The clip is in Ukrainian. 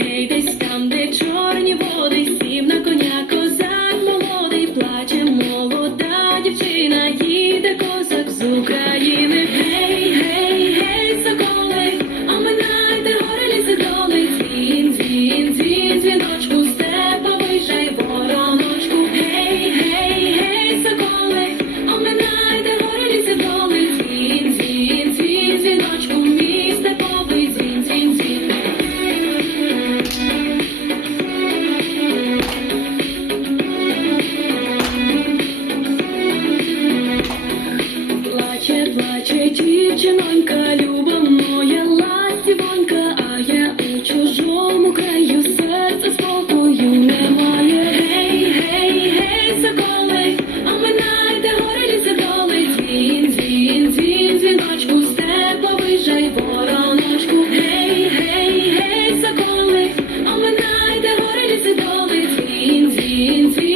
Ей, десь там, де чорні води, сім на коняку. Дівчинонька, люба моя ластівонька, а я у чужому краю серце спокою немає. Гей, гей, гей, соколи, а минайте гори ліси доли. Дзвін, дзвін, дзвін, дзвіночку, степовий жай вороночку. Гей, гей, гей, соколи, а минайте гори ліси доли. Дзвін, дзвін, дзвін,